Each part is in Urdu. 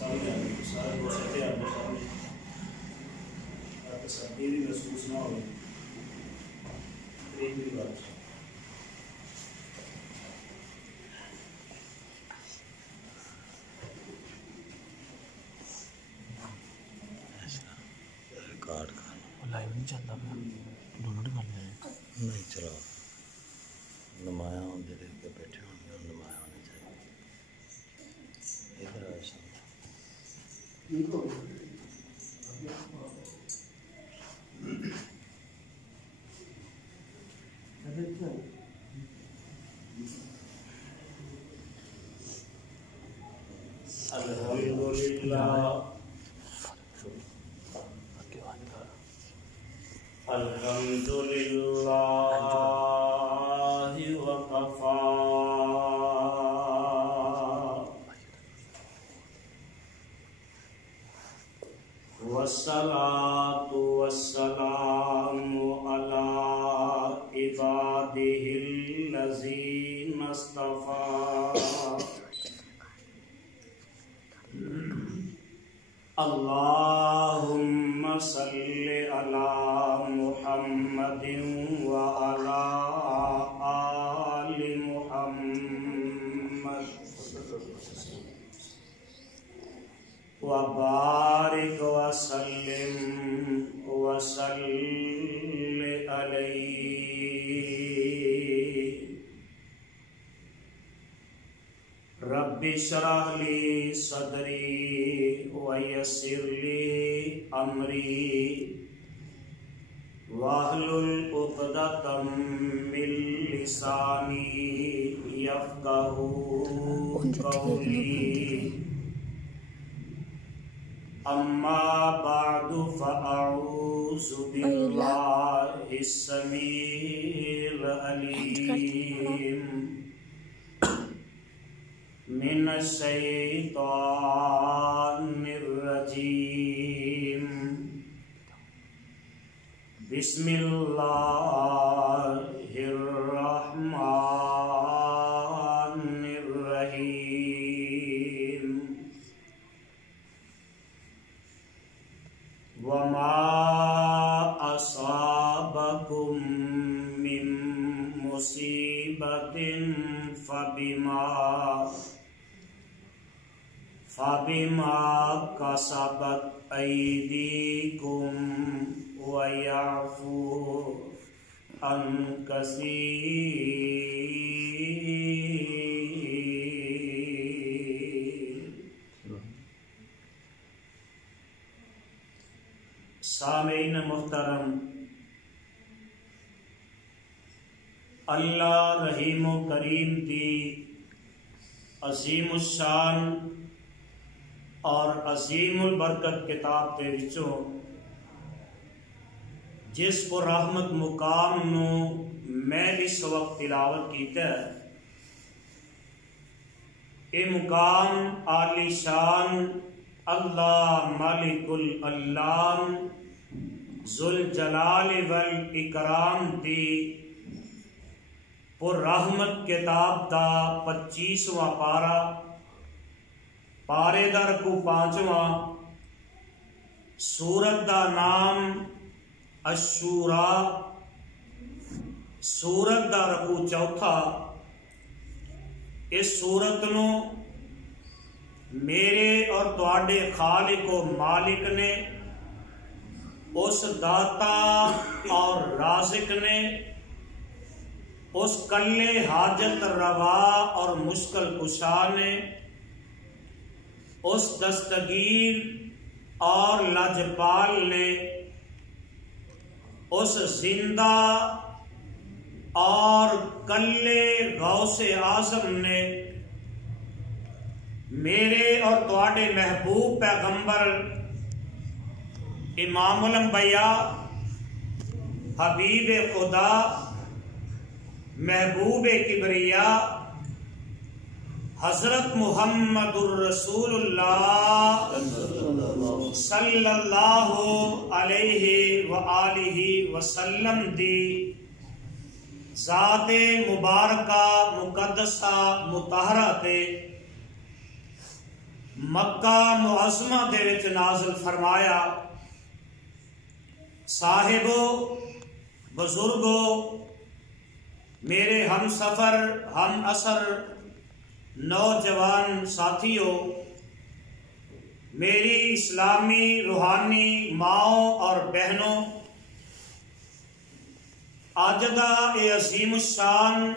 سارے بچے آپ کے سامنے تصدی بھی محسوس نہ ہوئی ایک بھی بات لائیو نہیں چلتا پیا دونوں نہیں چلا نمایاں ہوں جی کے بیٹھے ہوں نمایاں ہونے چاہیے ادھر آئے سامنے الحمد للہ وکفا والصلاة والسلام علی عبادہ الذین اصطفیٰ اللہم صل علی محمد وعلی آل محمد وبارک وسلم وصل علیہ رب اشرح لی صدری ویسر لی امری واحلل عقدۃ من لسانی یفقہوا قولی اما بعد فاعوذ باللہ السمیع العلیم من الشیطان الرجیم بسم اللہ الرحمن الرحیم وما اصابکم من مصیبت فبما کسبت ایدیکم ویعفو عن کثیر۔ سامعین محترم، اللہ رحیم و کریم دی عظیم الشان اور عظیم البرکت کتاب دے وچوں جس پر رحمت مقام نو میں اس وقت تلاوت کیتا ہے، اے مقام عالی شان اللہ مالک الالام ذوالجلال والاکرام دی پر رحمت کتاب دا 25واں پارا پارے دا رکو 5واں سورت دا نام الشورى سورت دا رکو 4 اس سورت نو میرے اور تواڈے خالق و مالک نے، اس داتا اور رازق نے، اس کلے حاجت روا اور مشکل کشا نے، اس دستگیر اور لاجپال نے، اس زندہ اور کلے غوث اعظم نے میرے اور تواڈے محبوب پیغمبر امام الانبیاء حبیب خدا محبوب کبریا حضرت محمد الرسول اللہ صلی اللہ علیہ وآلہ وسلم دی ذات مبارکہ مقدسہ مطہرہ تے مکہ معظمہ دے وچ نازل فرمایا۔ صاحبو، بزرگو، میرے ہم سفر ہم اثر نوجوان ساتھیوں، میری اسلامی روحانی ماؤں اور بہنوں، آج دا اے عظیم الشان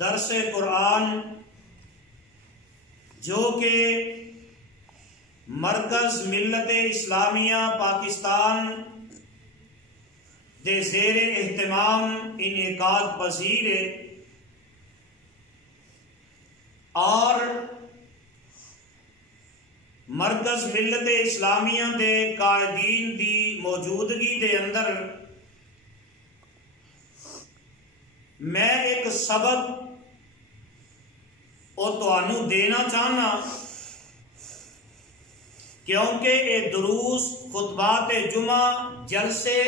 درس قرآن جو کہ مرکز ملت اسلامیہ پاکستان دے زیر اہتمام انعقاد پذیر ہے، اور مرکز ملت اسلامیہ دے قائدین دی موجودگی دے اندر میں ایک سبق او تانوں دینا چاہنا، کیونکہ اے دروس خطبات جمعہ جلسے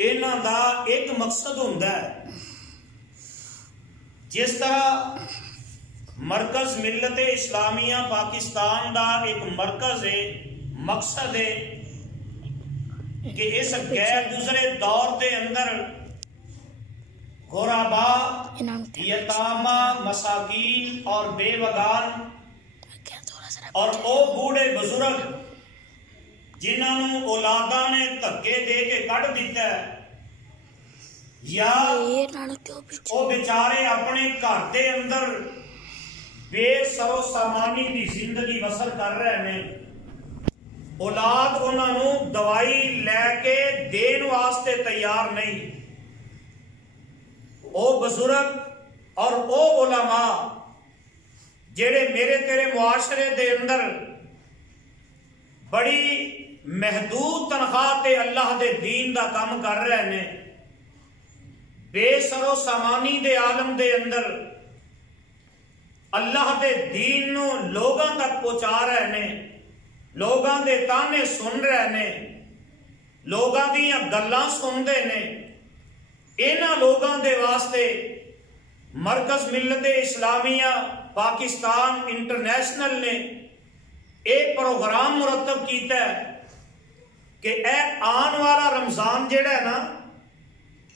انہاں دا ایک مقصد ہوندا ہے۔ جس طرح مرکز ملت اسلامیہ پاکستان دا ایک مرکز ہے، مقصد ہے کہ اس غیر گزرے دور دے اندر غرباء، یتامہ، مساکین اور بے وگان اور او بوڑھے بزرگ جنہاں نوں اولاداں نے دھکے دے کے کڈ دیتا ہے، یا او بیچارے اپنے گھر دے اندر بے سرو سامانی دی زندگی بسر کر رہے ہیں، اولاد انہاں نوں دوائی لے کے دین واسطے تیار نہیں، او بزرگ اور او علماء جڑے میرے تیرے معاشرے دے اندر بڑی محدود تنخواہ تے اللہ دے دین دا کام کر رہے ہیں، بے سرو سامانی دے عالم دے اندر اللہ دے دین نو لوگاں تک پہنچا رہے ہیں، لوگاں دے تانے سن رہے ہیں، لوگاں دیاں گلاں سن دے نے، انہاں لوگاں دے واسطے مرکز ملت اسلامیہ پاکستان انٹرنیشنل نے ایک پروگرام مرتب کیتا ہے کہ اے آن والا رمضان جڑا ہے نا،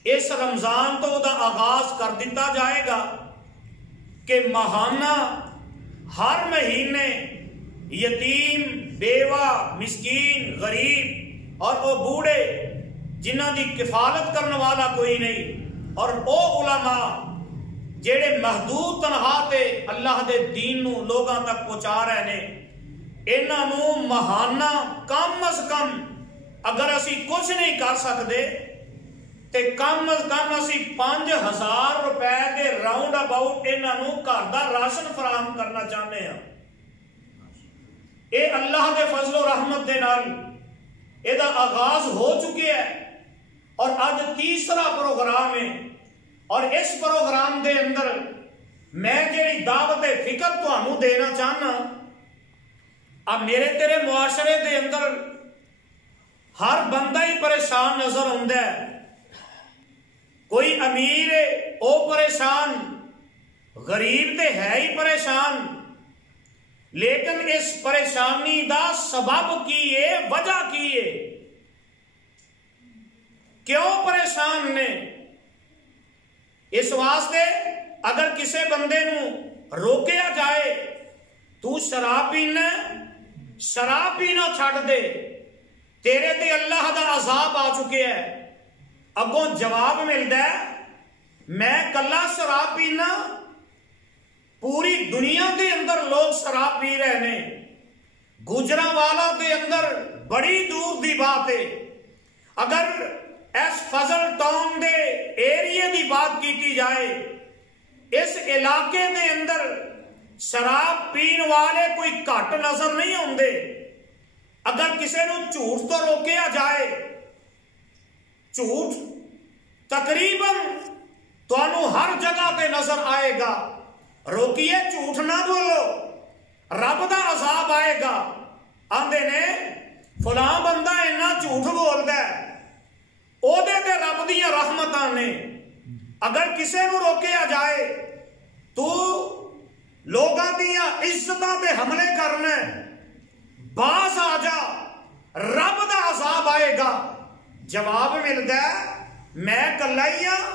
اس رمضان تو دا آغاز کر دیتا جائے گا کہ ماہانہ ہر مہینے یتیم، بیوہ، مسکین، غریب اور وہ بوڑھے جنہاں دی کفالت کرنے والا کوئی نہیں، اور او علماء جڑے محدود تنخواہ تے اللہ دے دین نو لوگاں تک پہنچا رہے ہیں، انہاں نو ماہانہ کم از کم اگر اسی کچھ نہیں کر سکتے تے کم از کم اسی 5000 روپے دے راؤنڈ اباؤٹ انہاں نو گھر دا راشن فراہم کرنا چاہتے ہیں۔ اے اللہ دے فضل و رحمت دے نال اے دا آغاز ہو چکے ہے، اور آج تیسرا پروگرام ہے، اور اس پروگرام دے اندر میں جڑی دعوت فکر تانوں دینا چاہنا، اب میرے تیرے معاشرے دے اندر ہر بندہ ہی پریشان نظر ہوندا ہے، کوئی امیر ہے او پریشان، غریب تے ہے ہی پریشان، لیکن اس پریشانی دا سبب کی ہے، وجہ کی ہے، کیوں پریشان نے؟ اس واسطے اگر کسے بندے نو روکیا جائے تو شراب پینا، شراب پینا چھڑ دے، تیرے تے اللہ دا عذاب آ چکے ہے، اگوں جواب ملتا ہے میں کلا شراب پینا، پوری دنیا دے اندر لوگ شراب پی رہے ہیں، گجرانوالا دے اندر بڑی دور دی بات ہے، اگر اس فضل ٹاؤن دے ایریے دی بات کیتی جائے، اس علاقے دے اندر شراب پین والے کوئی گھٹ نظر نہیں ہوندے، اگر کسی نو جھوٹ تو روکیا جائے، جھوٹ تقریباً تانوں ہر جگہ پہ نظر آئے گا، روکیے جھوٹ نہ بولو، رب دا عذاب آئے گا، آندے نے فلاں بندہ اینا جھوٹ بولدا ہے، او دے تے رب دیاں رحمتاں نے، اگر کسے نو روکیا جائے تو لوگاں دیاں عزتاں تے حملے کرنا، باز آ جا، رب دا عذاب آئے گا۔ جواب ملتا ہے میں کلا ہی ہاں،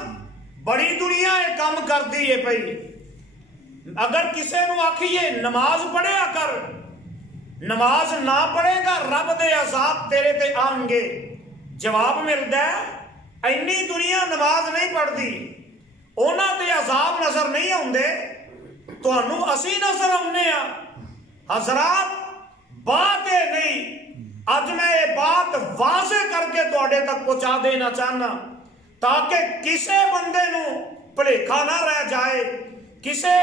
بڑی دنیا یہ کام کر دی ہے پئی۔ اگر کسے نو آکھیے نماز پڑھیا کر، نماز نہ پڑھے گا رب دے عذاب تیرے تے آن گے۔ جواب ملتا ہے اینی دنیا نماز نہیں پڑھ دی، اونا تے عذاب نظر نہیں آندے، تو انو اسی نظر آنے ہاں۔ حضرات بات ہے نہیں، آج میں یہ بات واضح کر کے توڑے تک پہنچا دینا چاہنا تاکہ کسے بندے نو پلیکھا نہ رہ جائے، کسے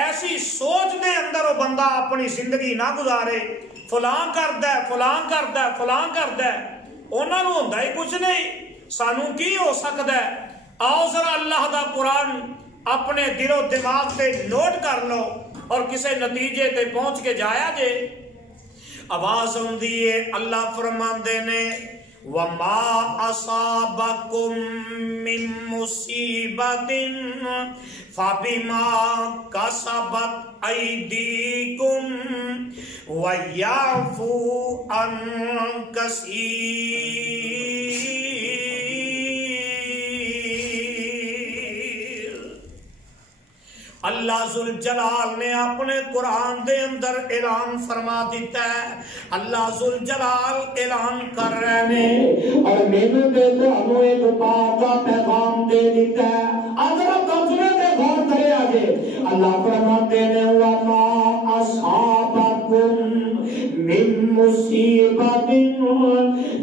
ایسی سوچ دے اندر وہ بندہ اپنی زندگی نہ گزارے فلاں کردہ ہے فلاں کردہ ہے فلاں کردہ ہے، انہوں نے ہوندہ ہی کچھ نہیں، سانو کی ہو سکتا ہے۔ آؤ ذرا اللہ دا قرآن اپنے دل و دماغ تے نوٹ کر لو اور کسے نتیجے تے پہنچ کے جایا جے۔ آواز ہوں دیئے اللہ فرماندے نے وَمَا أَصَابَكُم مِّن مُّصِيبَةٍ فَبِمَا كَسَبَتْ أَيْدِيكُمْ وَيَعْفُو عَن كَثِيرٍ۔ اللہ ذوالجلال نے اپنے قرآن دے اندر اعلان فرما دیتا ہے، اللہ ذوالجلال اعلان کر رہے ہیں اور میں نے تو ہمیں ایک بات کا پیغام دے دیتا ہے۔ اگر ترجمے میں غور کرے آگے اللہ فرماتے ہیں وَمَا أَصَابَكُم مِّن مُّصِيبَةٍ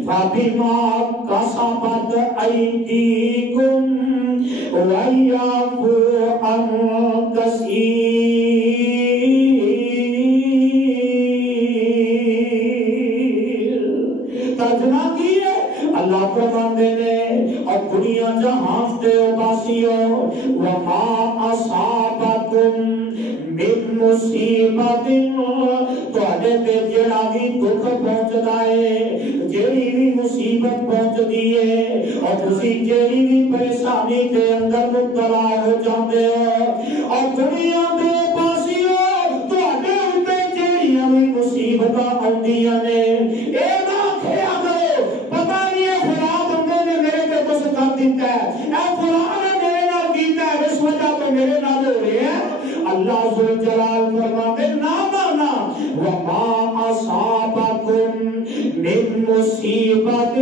فَبِمَا كَسَبَتْ أَيْدِيكُمْ وَيَعْفُو عَن کثیر۔ ترجمہ کی ہے اللہ فرماتے ہیں اور دنیا جہاں دے باسیوں وَمَا أَصَابَكُم مِّن مُّصِیبَةٍ تواڈے تے جڑا بھی دکھ پہنچدا ہے، جیڑی بھی مصیبت پہنچدی ہے اور تسی جیڑی بھی پریشانی دے اندر مبتلا ہو جاندے ہو اور دنیا دے پاسیوں تواڈے اوتے جیڑیاں بھی مصیبتاں آندیاں نے، اے نہ کھیا کرو پتہ نہیں ہے فلاں بندے نے میرے تے کچھ کر دیتا ہے، اے فلاں نے میرے نال کیتا ہے اس وجہ تو میرے نال ہو رہا ہے۔ اللہ ذوالجلال فرماتے نہ مانا وَمَا أَصَابَكُم مِّن مُّصِیبَةٍ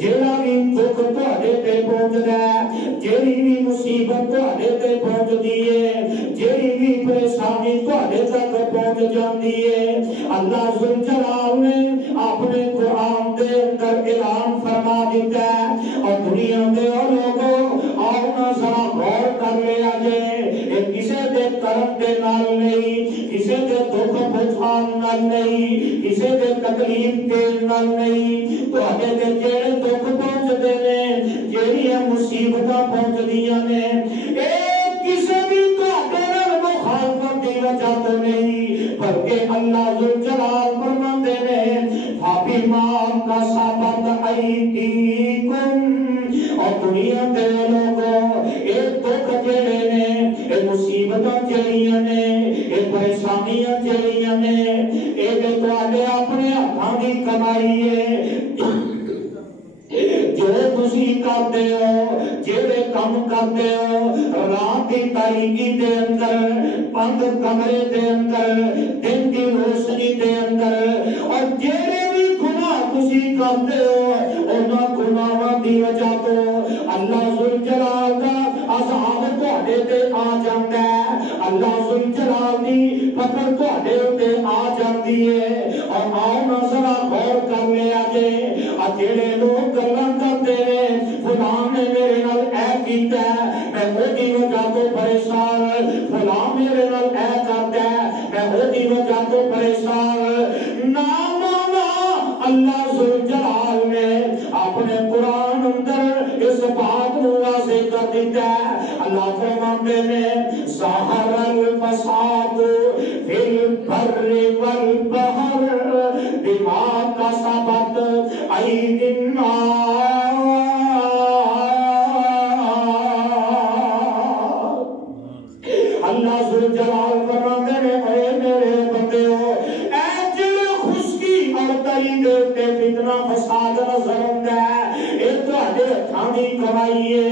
جیڑا بھی دکھ تواڈے تے پہنچدا ہے، جیڑی بھی مصیبت تواڈے تے پہنچدی ہے، جیڑی بھی پریشانی تواڈے تک پہنچ جاندی ہے، اللہ ذوالجلال نے اپنے قرآن دے اندر اعلان فرما دیتا ہے اور دنیا دے لوگوں آؤ ذرا غور کر لیا جائے، کسے دے کرم دے نال نہیں، کسے دے دکھ پہنچان نال نہیں، کسے دے تکلیف دے نال نہیں، تو آگے دے جیڑے دکھ پہنچ دے نے، جیڑی ہے مصیبتاں پہنچ دیا نے، ایک کسے بھی تو آگے نال مخالفت دی وجہ تو نہیں، بلکہ اللہ ذوالجلال فرماندے نے فَبِمَا كَسَبَتْ أَيْدِيكُمْ اور دنیا دے لوگوں ایک دکھ جڑے نے، اے مصیبتاں جڑیاں نے، اے پریشانیاں جڑیاں نے، اے تے تواڈے اپنے ہاتھاں دی کمائی ہے، جو تسی کرتے ہو، جڑے کم کرتے ہو رات کی تاریکی دے اندر، بند کمرے دے اندر، دن کی روشنی دے اندر، اور جڑے بھی گناہ تسی کرتے ہو انہاں گناہاں دی وجہ تو اللہ ذوالجلال دا عذاب تواڈے تے آ جاندا ہے، اللہ ذوالجلال دی پکڑ تواڈے تے آ جاندی ہے۔ اور آؤ نہ ذرا غور کر لیا جے، جڑے لوگ گلاں کرتے ہیں فلاں نے میرے نال اے کیتا ہے میں اودی وجہ تو پریشان، فلاں میرے نال اے کردا ہے میں اودی وجہ تو پریشان، نہ مانا اللہ ذوالجلال نے اپنے قرآن اندر اس بات کو واضح کر دیتا ہے۔ اللہ فرماتے ہیں ظہر الفساد فی البر والبحر بما کسبت ایدی الناس۔ اللہ ذوالجلال فرماتے فتنہ فساد نظر آتا ہے یہ تہاڈے ہتھاں دی کمائی ہے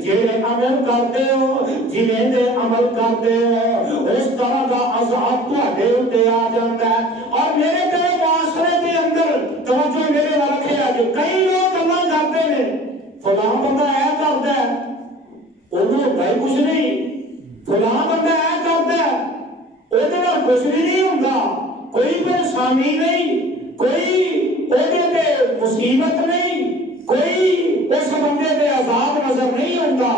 جڑے عمل کرتے ہو جویں دے عمل کرتے ہو اس طرح دا عذاب تہاڈے اوتے آ جاندا ہے اور میرے تیرے معاشرے دے اندر توجہ میرے ول رکھیا کہ کئی لوگ گلاں کرتے ہیں فلاں بندہ اے کردا ہے انہوں بھائی کچھ نہیں فلاں بندہ اے کردا ہے اودے نال کچھ بھی نہیں ہوندا کوئی پریشانی نہیں کوئی اودے تے مصیبت نہیں کوئی اس بندے دے عذاب نظر نہیں ہوندا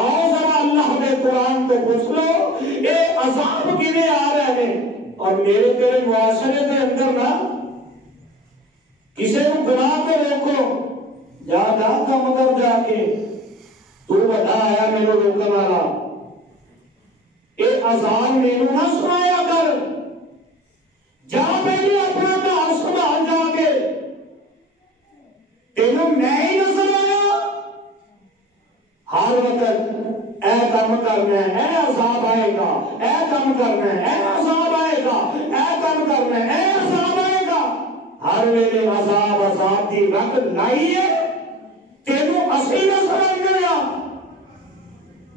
آؤ ذرا اللہ دے قرآن تو پوچھ لو اے عذاب کیویں آ رہے ہیں اور میرے تیرے معاشرے دے اندر نا کسی کو گناہ کو روکو جا کم کر جا کے تو بتا آیا میرے روکن والا اے اذان میرے نہ سنایا کر جا پہلے اپنا گھر سنبھال جا کے تینوں میں ہی نظر آیا ہر وقت اے کام کرنا ہے اے عذاب آئے گا اے کام کرنا ہے اے عذاب آئے گا اے کام کرنا ہے اے عذاب آئے گا ہر ویلے عذاب دی رنگ لائی ہے تینوں اسی نظر آ گیا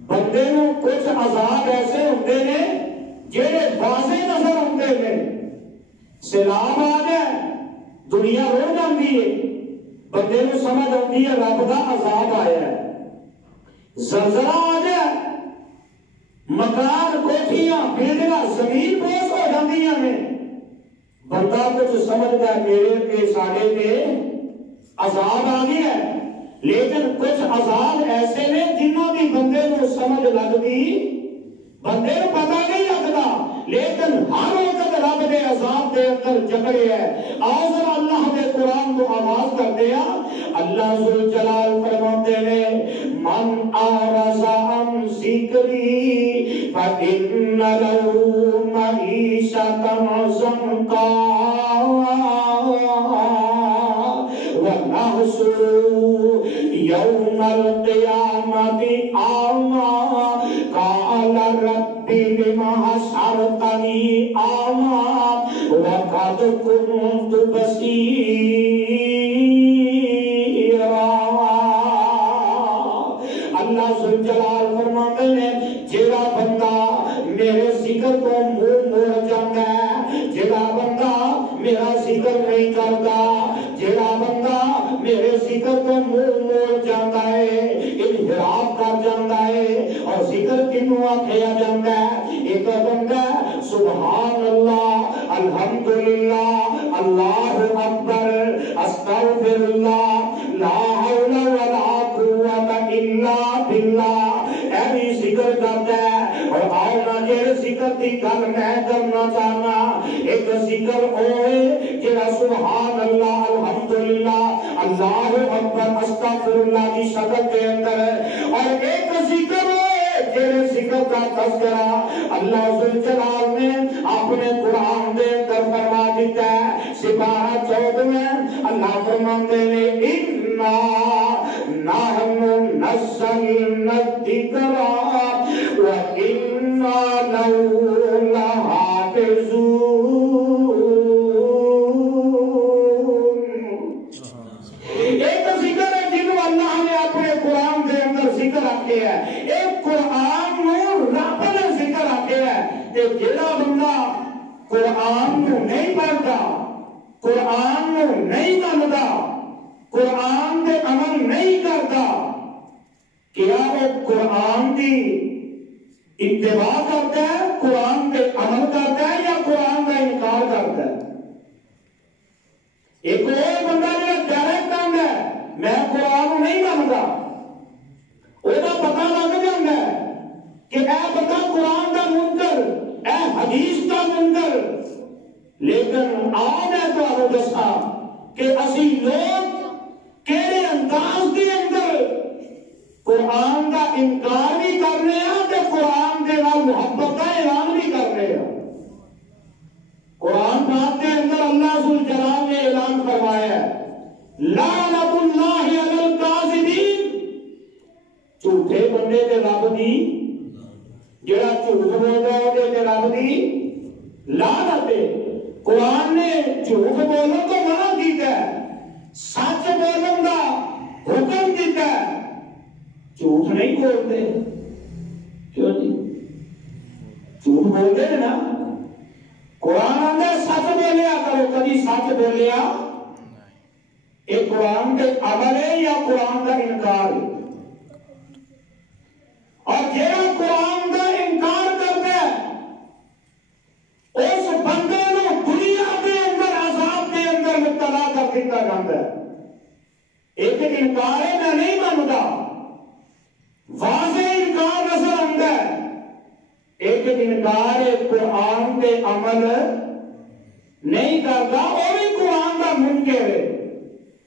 بندے نو کچھ عذاب ایسے ہوتے ہیں جڑے واضح نظر آتے ہیں سیلاب آ جائے دنیا رو جاتی ہے بندے نو سمجھ آتی ہے رب کا عذاب آیا ہے زلزلہ آ جائے مکان کوٹھیاں بلڈنگاں زمین بوس ہو جاتی ہیں بندہ کچھ سمجھتا ہے میرے پہ ساڑے پہ عذاب آ گیا ہے لیکن کچھ عذاب ایسے نے جنہوں کی بندے کو سمجھ لگتی بندے کو پتہ نہیں لگتا لیکن ہر وقت رب دے عذاب دے اندر جکڑے ہے آؤ ذرا اللہ دے قرآن کو آواز کرتے ہیں اللہ ذوالجلال فرماتے ہیں من اعرض عن ذکری فإن له معیشة ضنکا ونحشره يوم القيامة أعمى قال رب لم حشرتني أعمى وقد كنت بصيرا اللہ ذوالجلال فرماتے ہیں جڑا بندہ میرے ذکر کو منہ موڑ جاتا ہے جڑا بندہ میرا ذکر نہیں کرتا جڑا بندہ میرے ذکر کو منہ موڑ جاتا ہے انحراف کر جاتا ہے اور ذکر کنوں آکھیا جاتا ہے ایک بندہ سبحان اللہ الحمدللہ اللہ اکبر استغفر اللہ لا حول ولا قوت الا باللہ ایسی ذکر کرتا ہے اور آؤ نہ جڑے ذکر کی گل میں کرنا چاہنا ایک ذکر ہوئے جڑا سبحان اللہ الحمدللہ اللہ اکبر استغفر اللہ کی شکل کے اندر ہے اور ایک ذکر ہوئے جڑے ذکر کا تذکرہ اللہ ذوالجلال نے اپنے قرآن دے اندر فرما دیتا ہے سپارہ 14 میں اللہ فرماتے ہیں اِنَّا نَحْنُ نَزَّلْنَا الذِّكْرَ وَإِنَّا لَهُ لَحَافِظُونَ ایک ذکر ہے جنہوں اللہ نے اپنے قرآن دے اندر ذکر رکھے ہے ایک قرآن نو رب نے ذکر رکھے ہے کہ جڑا بندہ قرآن نو نہیں پڑھتا قرآن نو نہیں مانتا قرآن دے عمل نہیں کرتا کیا وہ قرآن دی اتباع کرتا ہے قرآن دے عمل کرتا ہے یا قرآن کا انکار کرتا ہے ایک اور بندہ جو ڈائریکٹ آندا ہے میں قرآن نہیں مانتا وہ پتہ لگ جاتا ہے کہ اے بندہ قرآن کا منکر اے حدیث کا منکر لیکن آؤ میں تمہیں دسا کہ اسی لوگ کیڑے انداز کے اندر قرآن کا انکار بھی کر رہے ہیں کہ قرآن کے نال محبت کا اعلان بھی کر رہے ہیں قرآن پاک کے اندر اللہ ذوالجلال نے اعلان فرمایا ہے لعنت اللہ علی الکاذبین جھوٹے بندے تے رب دی جڑا جھوٹ بولدا ہے او تے رب دی لعنت ہے قرآن نے جھوٹ بولنے کو منع کیتا ہے نہیں بولتے کیوں جی جھوٹ بولتے ہیں نا قرآن اندر سچ بولیا کرو کبھی سچ بولیا ایک قرآن کے عمل ہے یا قرآن کا انکار ہے اور جیڑا قرآن کا انکار کرتا ہے اس بندے کو دنیا کے اندر عذاب کے اندر مبتلا کر دیتا جاتا ہے ایک انکار ہے میں نہیں مانتا واضح انکار نظر آتا ہے ایک انکار قرآن کے عمل نہیں کرتا اور بھی قرآن کا منکر ہے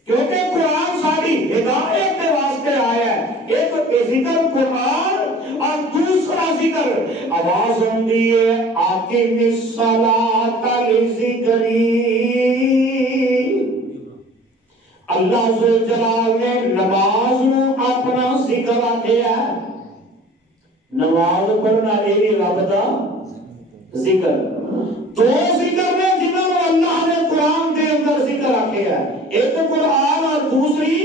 کیونکہ قرآن ساری ہدایت کے واسطے آیا ہے ایک ذکر قرآن اور دوسرا ذکر آواز ہوندی ہے اقیم الصلاۃ لذکری اللہ ذل جلال نے نماز نو اپنا ذکر آکھیا ہے نماز پڑھنا یہ رب دا ذکر دو ذکر نے جنہوں نے اللہ نے قرآن کے اندر ذکر آکھیا ہے ایک قرآن اور دوسری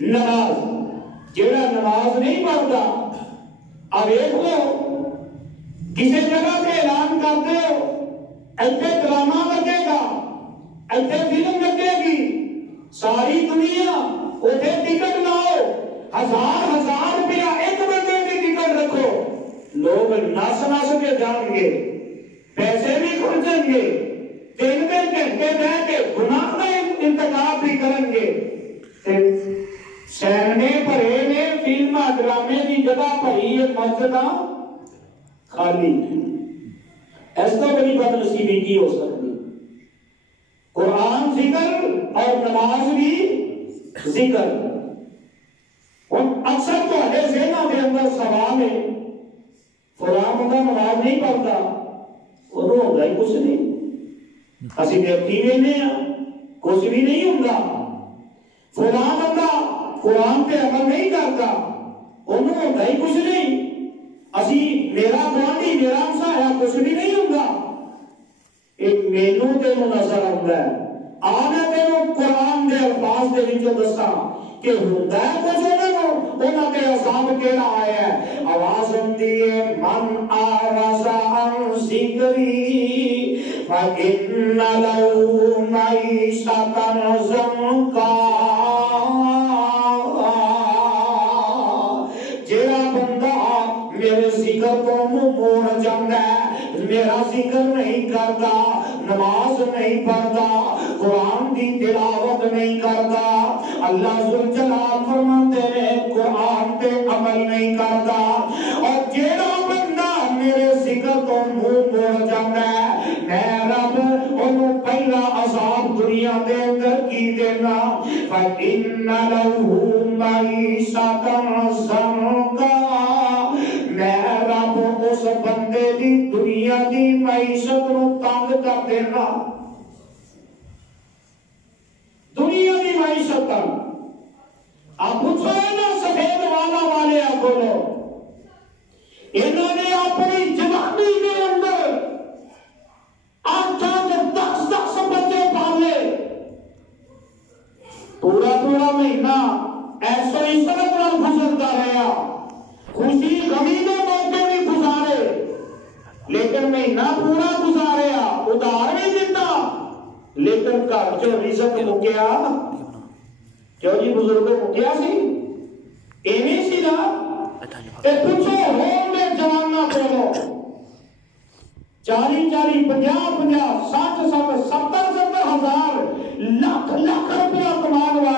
نماز جیڑا نماز نہیں پڑھتا اب ایک لو کسی جگہ پہ اعلان کرتے ہو ایتھے ڈرامہ لگے گا ایتھے فلم لگے گی ساری دنیا اتنے ٹکٹ لاؤ ہزار روپیہ ایک بندے کی ٹکٹ رکھو لوگ نس نس کے جان گے پیسے بھی خرچیں گے 3 گھنٹے بہ کے گناہ کا انتخاب بھی کریں گے سینے بھرے نے فلم ڈرامے کی جگہ بھری ہے مسجد خالی اس تو بڑی بد نصیبی کی ہو سکتی قرآن ذکر اور نماز بھی ذکر اکثر تو ذہنوں کے اندر سوال ہے فلاں بندہ نماز نہیں پڑھتا وہ ہوگا ہی کچھ نہیں اسی دیکھتی وینے کچھ بھی نہیں ہوگا فلاں بندہ قرآن پہ عمل نہیں کرتا انہوں ہوگا ہی کچھ نہیں اسی میرا گوانڈی میرا ہمسایا کچھ بھی نہیں ہوگا ایک مینو تینوں نظر آتا ہے آنا تینوں قرآن دے الفاظ دے وچوں دساں کہ ہوتا ہے کچھ انہوں کے عذاب کیڑا آیا ہے آواز ہوندی ہے من اعرض عن ذکری فإن له معیشة ضنکا جیڑا بندہ میرے ذکر کو منہ موڑ جاندا ہے میرا ذکر نہیں کرتا نماز نہیں پڑھتا قرآن کی تلاوت نہیں کرتا اللہ ذل جلال فرماتے ہیں قرآن پہ عمل نہیں کرتا اور جیڑا بندہ میرے ذکر کو منہ موڑ جاتا ہے میں رب انہوں پہلا عذاب دنیا دے اندر کی دینا فَإِنَّ لَهُ مَعِيشَةً ضَنْكَا میں رب اس بندے دی دنیا دی معیشت نو تنگ کر دینا دنیا دی معیشت تنگ آپ پوچھو نا سفید والا والے آپ بولو انہوں نے اپنی جوانی کے اندر 8-10 بچے پالے پورا مہینہ ایسا ہی سڑک پر گزرتا رہا خوشی غمی کے موقع بھی گزارے لیکن مہینہ پورا گزاریا ادھار بھی دیتا لیکن گھر جو رزق مکیا کیوں جی بزرگ مکیا سی ایویں سی نا تے پوچھو ہوم میں جوانا بولو 40 50 60